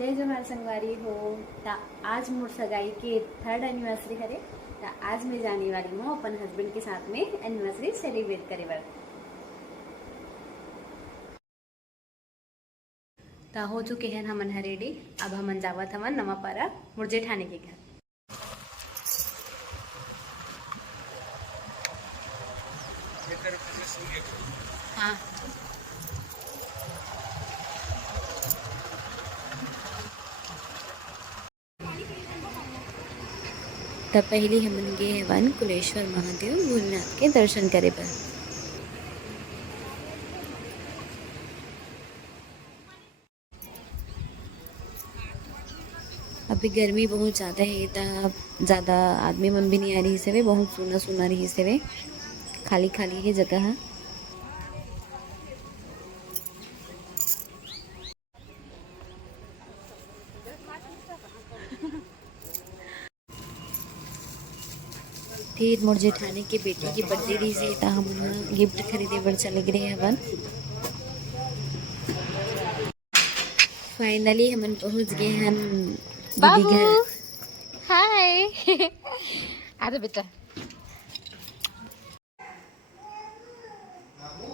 जय जोहार संगवारी हो। ता आज मोर सगाई के 3rd एनिवर्सरी हरे। ता आज मैं जाने वाली हूँ अपन हस्बैंड के साथ में एनिवर्सरी सेलिब्रेट करे बर। ता हो चुके हैं हमन ह रेडी। अब हमन जावत हमन नवापारा मोर जेठानी के घर। हाँ तब पहले हमन गे हेवन कुलेश्वर महादेव भोलेनाथ के दर्शन करे बर। अभी गर्मी बहुत ज़्यादा है तब ज़्यादा आदमी मन भी नहीं आ रही से, बहुत सुना सुना रही से, खाली खाली है जगह। फिर मोर जेठानी के बेटी की बर्थडे रही से ता हम गिफ्ट खरीदे बर चले गए हवन। फाइनली हमन पहुंच गए हन दीदी घर। हाय आ बेटा।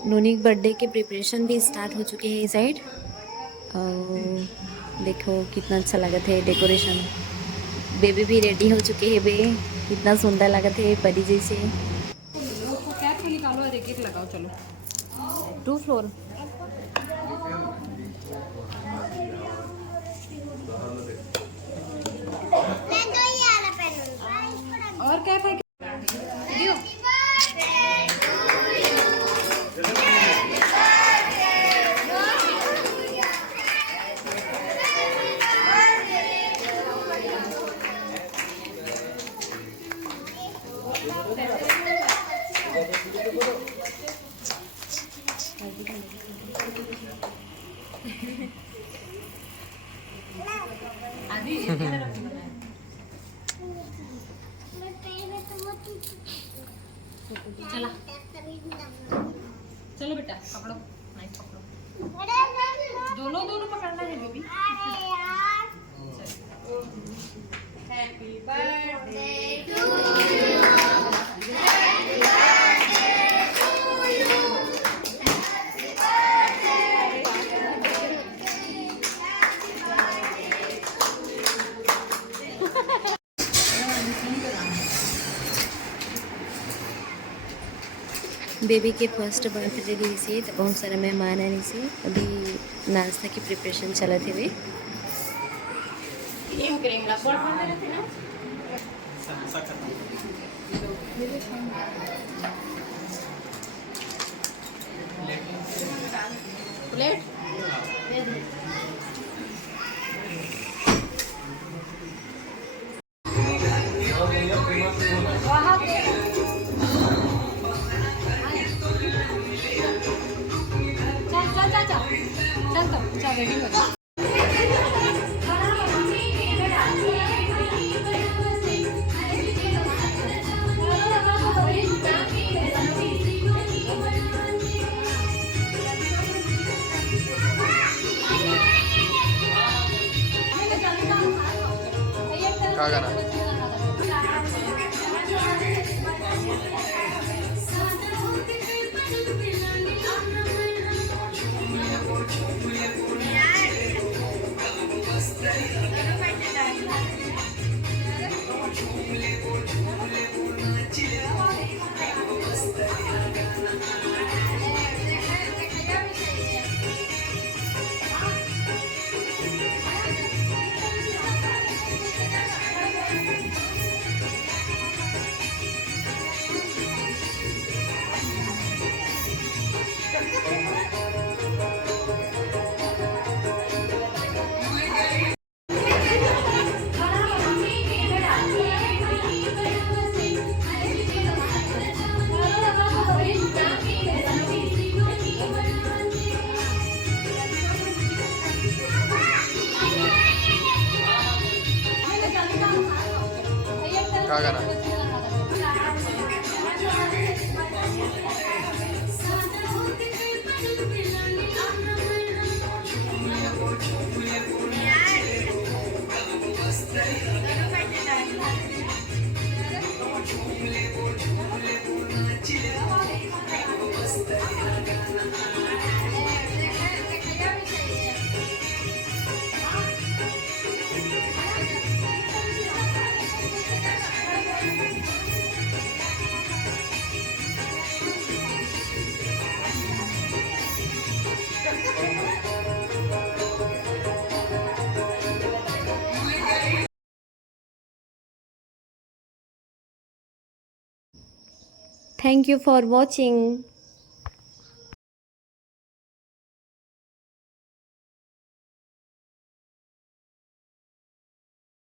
नोनी बर्थडे के प्रिपरेशन भी स्टार्ट हो चुके हैं इस साइड। और देखो कितना अच्छा लगता है डेकोरेशन। बेबी भी रेडी हो चुके हैं बे, कितना सुंदर लगता है परी जैसे। कैप को निकालो और एक एक लगाओ। चलो 2 फ्लोर। और कैप है दियो। चला चलो बेटा पकड़ो, नाइस पकड़ो। दोनों दोनों पकड़ना है baby. Happy birthday to you. Baby के फर्स्ट बर्थडे रही से तो बहुत सारे मेहमान आने से अभी नाश्ता की प्रिपरेशन चला थे वे। प्लेट चल तो चल रेडी हो जा। क्या करना है? क्या करना है? Thank you for watching.